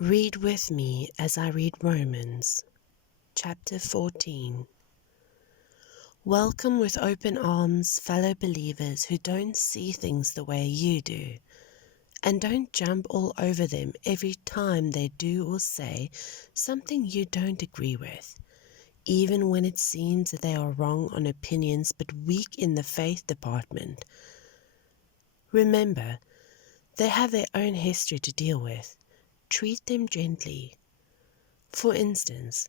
Read with me as I read Romans, chapter 14. Welcome with open arms, fellow believers who don't see things the way you do, and don't jump all over them every time they do or say something you don't agree with, even when it seems that they are wrong on opinions but weak in the faith department. Remember, they have their own history to deal with. Treat them gently. For instance,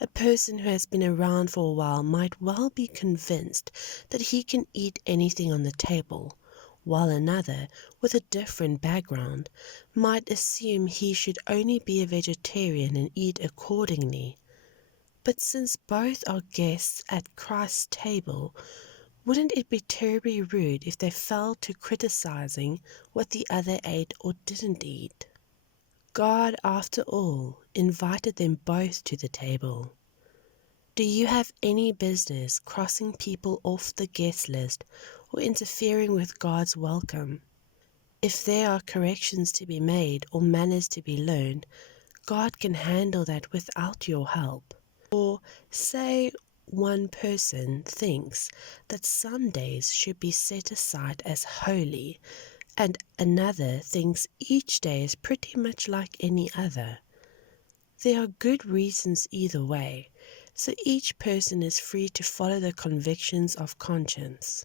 a person who has been around for a while might well be convinced that he can eat anything on the table, while another, with a different background, might assume he should only be a vegetarian and eat accordingly. But since both are guests at Christ's table, wouldn't it be terribly rude if they fell to criticizing what the other ate or didn't eat? God, after all, invited them both to the table. Do you have any business crossing people off the guest list or interfering with God's welcome? If there are corrections to be made or manners to be learned, God can handle that without your help. Or say one person thinks that some days should be set aside as holy, and another thinks each day is pretty much like any other. There are good reasons either way, so each person is free to follow the convictions of conscience.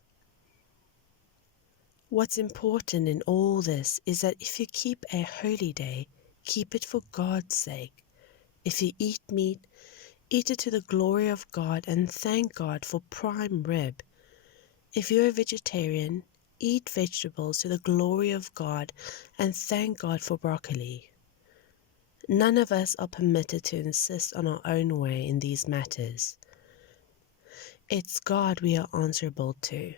What's important in all this is that if you keep a holy day, keep it for God's sake. If you eat meat, eat it to the glory of God and thank God for prime rib. If you're a vegetarian, eat vegetables to the glory of God and thank God for broccoli. None of us are permitted to insist on our own way in these matters. It's God we are answerable to,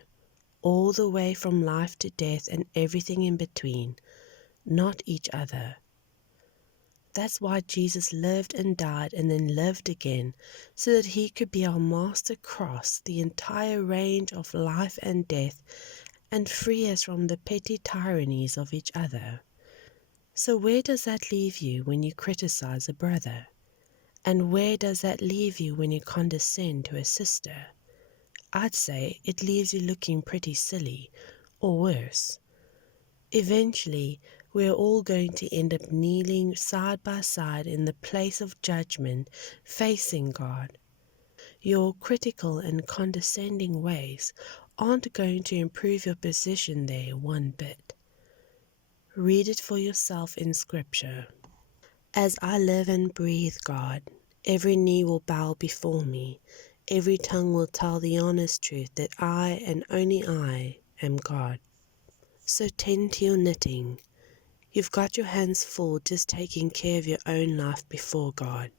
all the way from life to death and everything in between, not each other. That's why Jesus lived and died and then lived again, so that he could be our master cross the entire range of life and death and free us from the petty tyrannies of each other. So where does that leave you when you criticize a brother? And where does that leave you when you condescend to a sister? I'd say it leaves you looking pretty silly, or worse. Eventually, we're all going to end up kneeling side by side in the place of judgment, facing God. Your critical and condescending ways aren't going to improve your position there one bit. Read it for yourself in Scripture. As I live and breathe, God, every knee will bow before me, every tongue will tell the honest truth that I and only I am God. So tend to your knitting. You've got your hands full just taking care of your own life before God.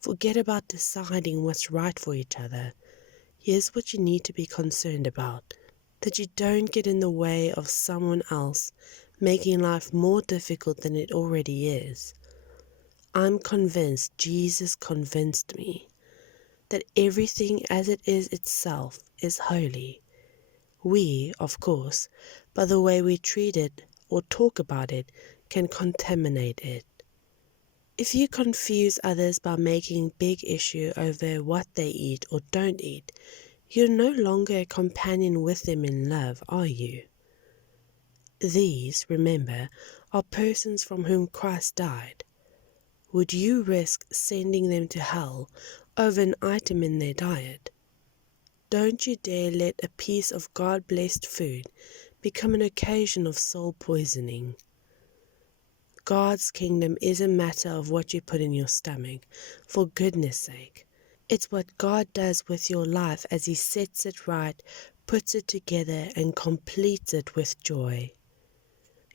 Forget about deciding what's right for each other. Here's what you need to be concerned about: that you don't get in the way of someone else, making life more difficult than it already is. I'm convinced Jesus convinced me that everything as it is itself is holy. We, of course, by the way we treat it or talk about it, can contaminate it. If you confuse others by making big issue over what they eat or don't eat, you're no longer a companion with them in love, are you? These, remember, are persons from whom Christ died. Would you risk sending them to hell over an item in their diet? Don't you dare let a piece of God-blessed food become an occasion of soul poisoning. God's kingdom is a matter of what you put in your stomach, for goodness sake. It's what God does with your life as He sets it right, puts it together, and completes it with joy.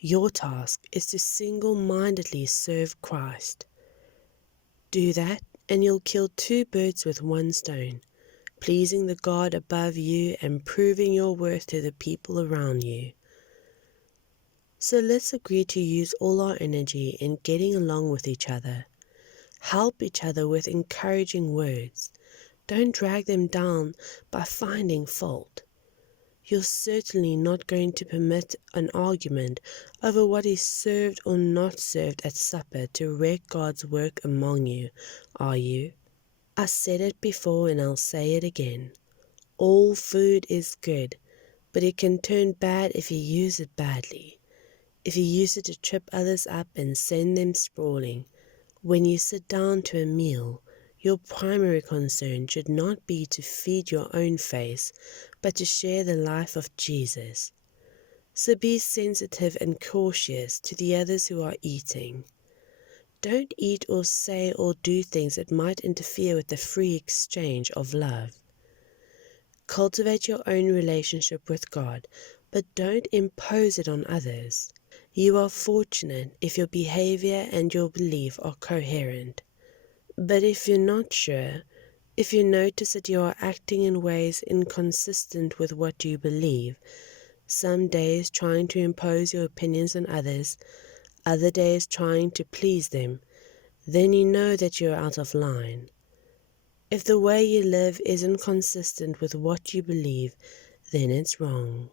Your task is to single-mindedly serve Christ. Do that, and you'll kill two birds with one stone, pleasing the God above you and proving your worth to the people around you. So let's agree to use all our energy in getting along with each other. Help each other with encouraging words. Don't drag them down by finding fault. You're certainly not going to permit an argument over what is served or not served at supper to wreck God's work among you, are you? I said it before and I'll say it again. All food is good, but it can turn bad if you use it badly. If you use it to trip others up and send them sprawling. When you sit down to a meal, your primary concern should not be to feed your own face, but to share the life of Jesus. So be sensitive and cautious to the others who are eating. Don't eat or say or do things that might interfere with the free exchange of love. Cultivate your own relationship with God, but don't impose it on others. You are fortunate if your behavior and your belief are coherent. But if you're not sure, if you notice that you are acting in ways inconsistent with what you believe, some days trying to impose your opinions on others, other days trying to please them, then you know that you're out of line. If the way you live isn't consistent with what you believe, then it's wrong.